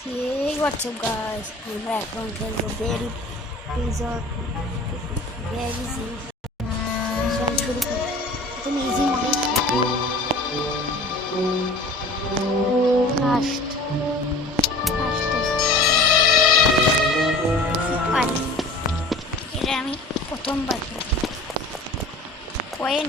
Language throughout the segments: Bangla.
Hey, what's up guys? I'm back on the very prison. Very easy. So I'm शुरू कर तुम easy मोड लास्ट পারি এটা আমি প্রথমবার কয়েন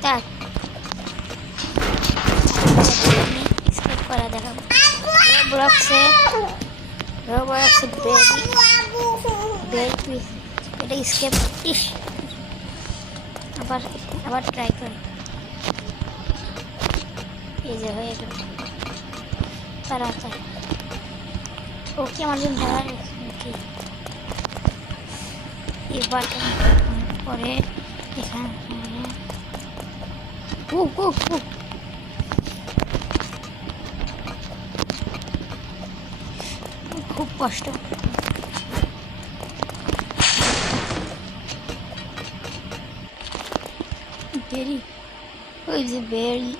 tak skip করা দেখাবো রোবলক্সে বেবি এটা স্কেপ ইস আবার ট্রাই করি এই যে হয়ে গেল তাড়াতাড়ি ওকে আমার জন্য ধরা রেখেছি এবার পরে এখানে খুব কষ্ট বেরি ওই যে বেরি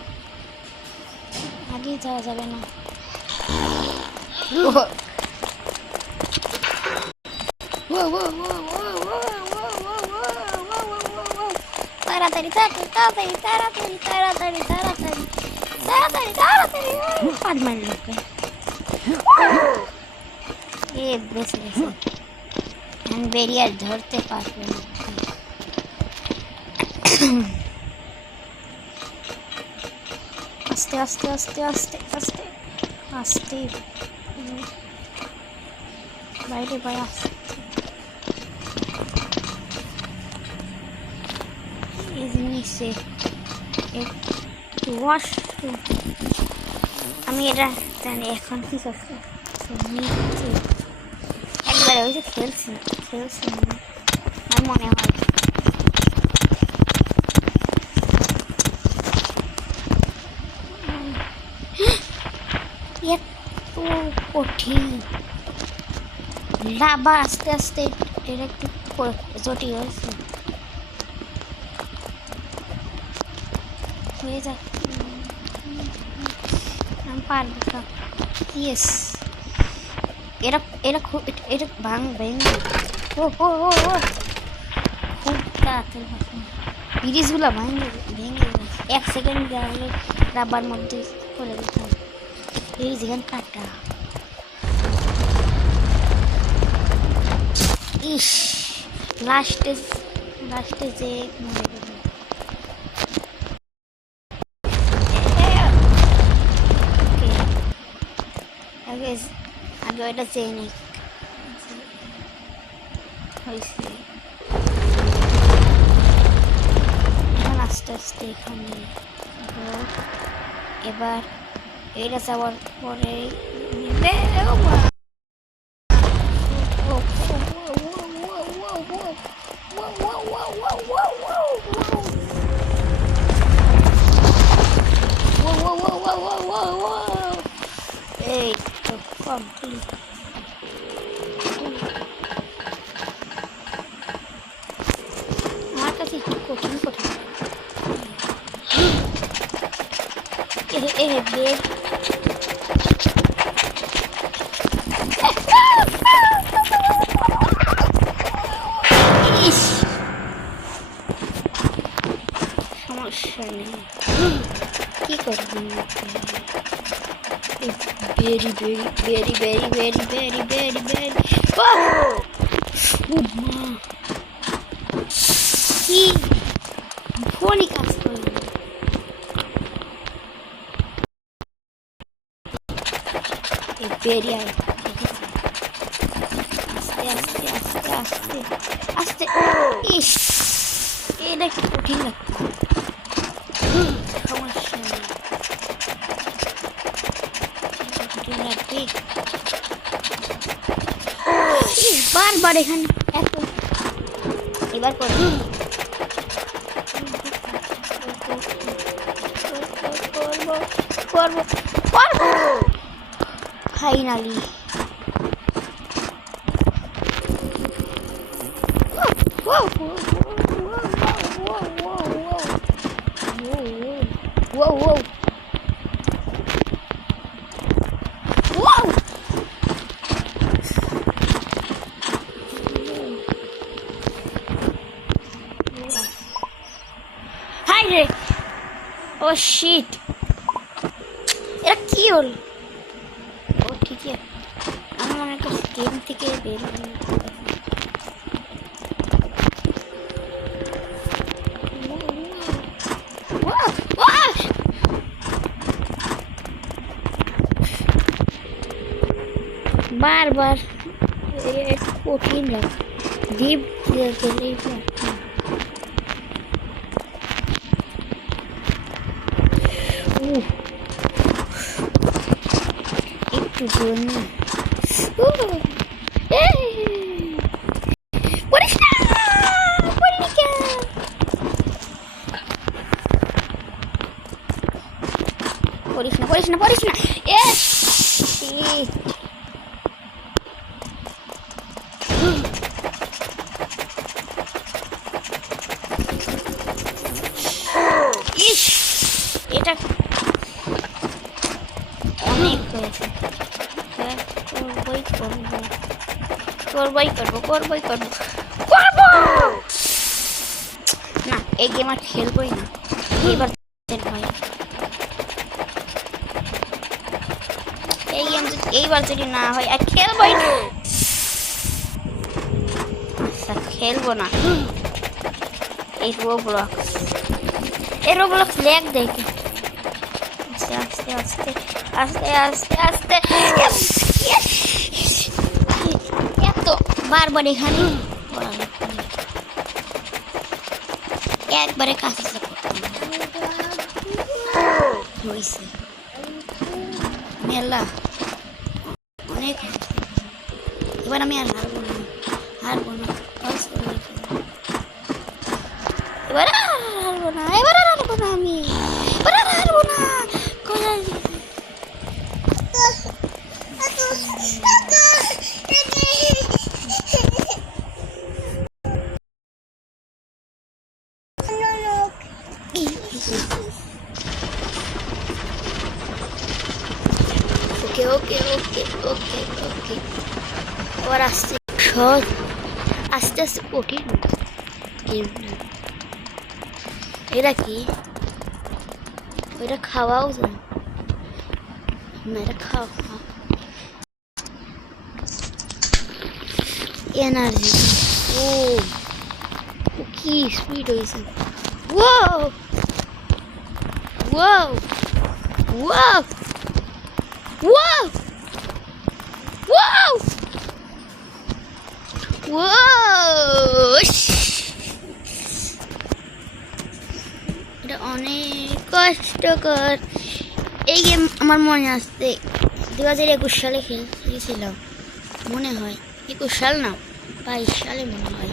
আগে যাওয়া যাবে না তাড়াতাড়ি তাড়াতাড়ি তাড়াতাড়ি তাড়াতাড়ি তাড়াতাড়ি তাড়াতাড়ি তাড়াতাড়ি পাঁচ মাইল লোকে এ বেঁচে গেছে আমি বেরিয়ে আর ধরতে পারবো না আস্তে আস্তে আস্তে আস্তে আস্তে আস্তে বাইরে বাইরে আসছে নিচে আমি এটা জানি এখন কি করছি একবার ওই যে খেলছি আমার মনে হয় এত কঠিন লাভা আস্তে আস্তে এটা একটু জটিল হয়েছে হয়ে যাক আমি পারবো না ইয়েস এটা খুব এটা ভেঙে ও খুব তাড়াতাড়ি ব্রিজগুলো ভেঙে এক সেকেন্ড গেলে রাবার মধ্যে পড়ে যেতাম এই যেখানে কাটা ইস লাস্টে যে মরে গেল আগে ওইটা চেয়ে নিই হয়েছে এখন আস্তে আস্তে এখানে এবার এটা যাওয়ার পরে এই তো কমপ্লিট আমার কাছে একটু কঠিন বেড সমস্যা নেই কি করবি very কি ফোনই কাজ করে বেরিয়ে আস্তে আস্তে আস্তে আস্তে আস্তে ইস এটা একটু কঠিন লাগতো সমস্যা নেই লাগবে বারবার এখানে এত এবার করবো finally Whoa, whoa, whoa. Hi, Ray. Oh shit. এটা কি হল? ও ঠিক আছে, আমি মনে করছি গেম থেকে বের হয়ে বারবার একটু কঠিন লাগে ডিপ গেলেই একটু জন্য পড়িস না এটা অনেক হয়েছে। করবই না, এই গেম আর খেলবই না এবার। এই গেম এইবার যদি না হয় আর খেলবই না। আচ্ছা খেলবো না। এই রোবলক্স ল্যাগ দেখে আস্তে এত বারবার এখানে একবারে কাছে হয়েছে মেলা অনেক। এবার আমি আর হারবো না এবার আর হারবো না আমি কোথায় ওকে এবার আস্তে আস্তে কঠিন গেমটা। এটা কি? ওইটা খাওয়াও যায় না, এটা খাওয়া এনার্জি। ও কি স্পিড হয়েছে! এটা অনেক কষ্টকর। এই গেম আমার মনে আসছে 2021 সালে খেলছিলাম মনে হয়। 21 সাল না 22 সালে মনে হয়।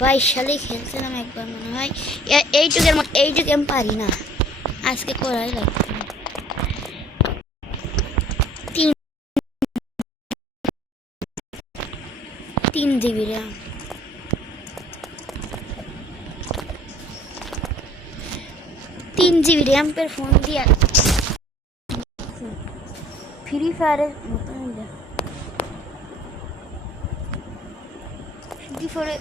22 সালে খেলছিলাম একবার মনে হয়। এইটুকু আমি পারি না, আজকে করাই লাগবে। 3 GB RAM। पर फोन दिया फ्री फायर फ्री फायर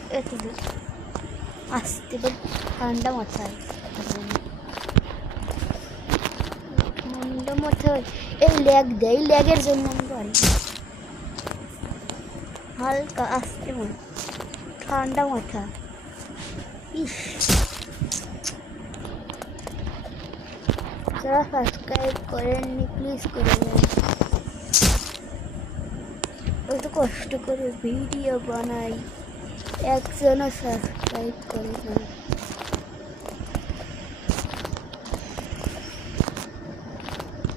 आस्ते ঠান্ডা মাথায় এই ল্যাগের জন্য আমি পারি হালকা আস্তে মনে ঠান্ডা মাথা। যারা সাবস্ক্রাইব করেননি প্লিজ করে দেন। কত কষ্ট করে ভিডিও বানাই, একজনও সাবস্ক্রাইব করে না।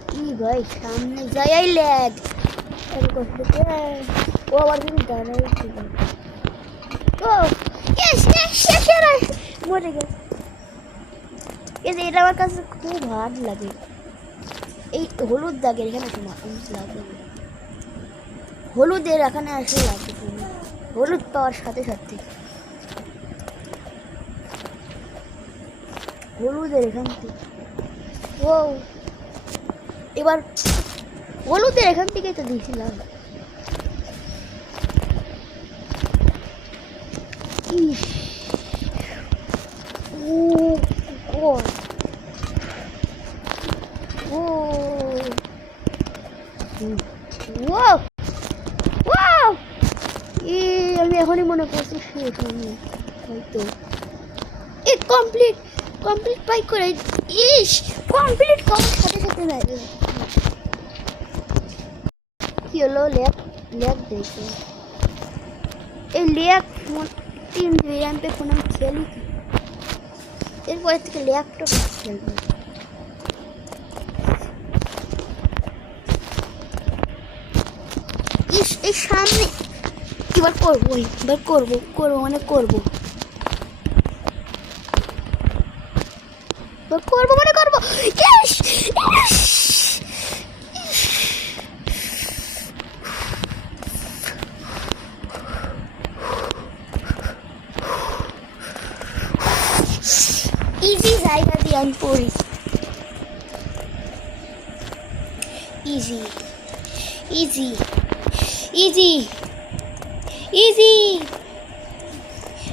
কি ভাই সামনে যাই ল্যাগ এত কষ্ট করে। ও আবার কিন্তু দাঁড়াই ছিল। ও মরে গেছে। এটা আমার কাছে খুব হার্ড লাগে। এই হলুদ দাগের এখানে লাগে, হলুদের এখানে আসলে লাগে হলুদ পাওয়ার সাথে সাথে হলুদের এখান থেকে ও এবার হলুদের এখান থেকে তো দিয়েছিলাম ইস ও গড ও ওয়াও ওয়াও আমি এখনই মনে করছি শেষ আমি হয়তো কমপ্লিট পাই করে ইস কমপ্লিট করার সাথে সাথে নাই কি হলো ল্যাগ দেখে এই ল্যাগ ফোন 3 GB ফোন আমি খেলি এরপরে থেকে ল্যাপটপ খেলবো ইস এই সামনে এবার করবো মানে করবো ইস ইজি জায়গা দিয়ে আমি পড়ি ইজি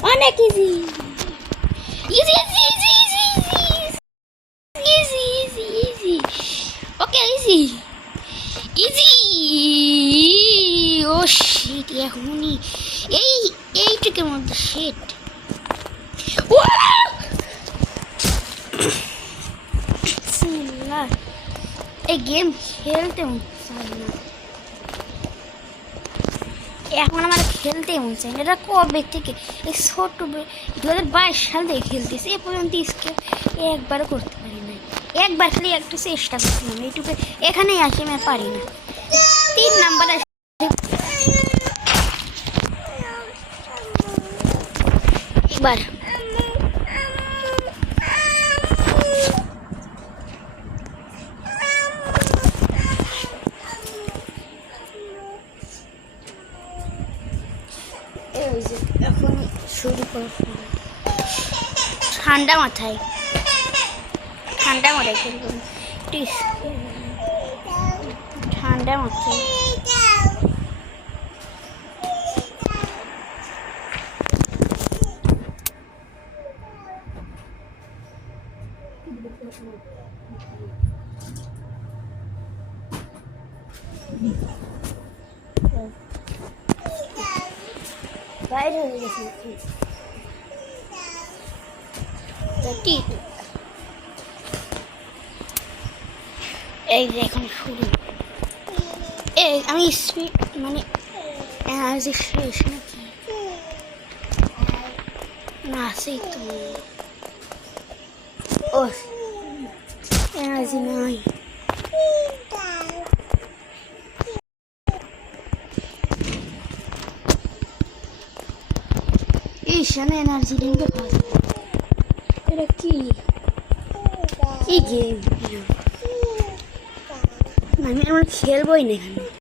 অনেক ইজি ওকে ইজি ও শিট এখনই এইটুকের মধ্যে শিট এই গেম খেলতে চাই না এখন আমার খেলতে মন চাই না এটা কবে থেকে এই ছোট 2022 সাল থেকে খেলতেছি এ পর্যন্ত স্কেপ একবারও করতে পারি না একবার খালি একটু চেষ্টা করছিলাম এইটুকু এখানেই আসি আমি পারি না 3 নাম্বার এবার এখন শুরু করব ঠান্ডা মাথায় খেলব ঠান্ডা মাথায় বাইরে হয়ে গেছে এই যে এখন শুরু আমি স্পিড মানে এনার্জি শেষ নাকি না সেই তো ও এনার্জি নাই ঈশান এনার্জি ড্রিঙ্কে পাওয়া যায় এটা কি গেম আমি খেলবোই না এখানে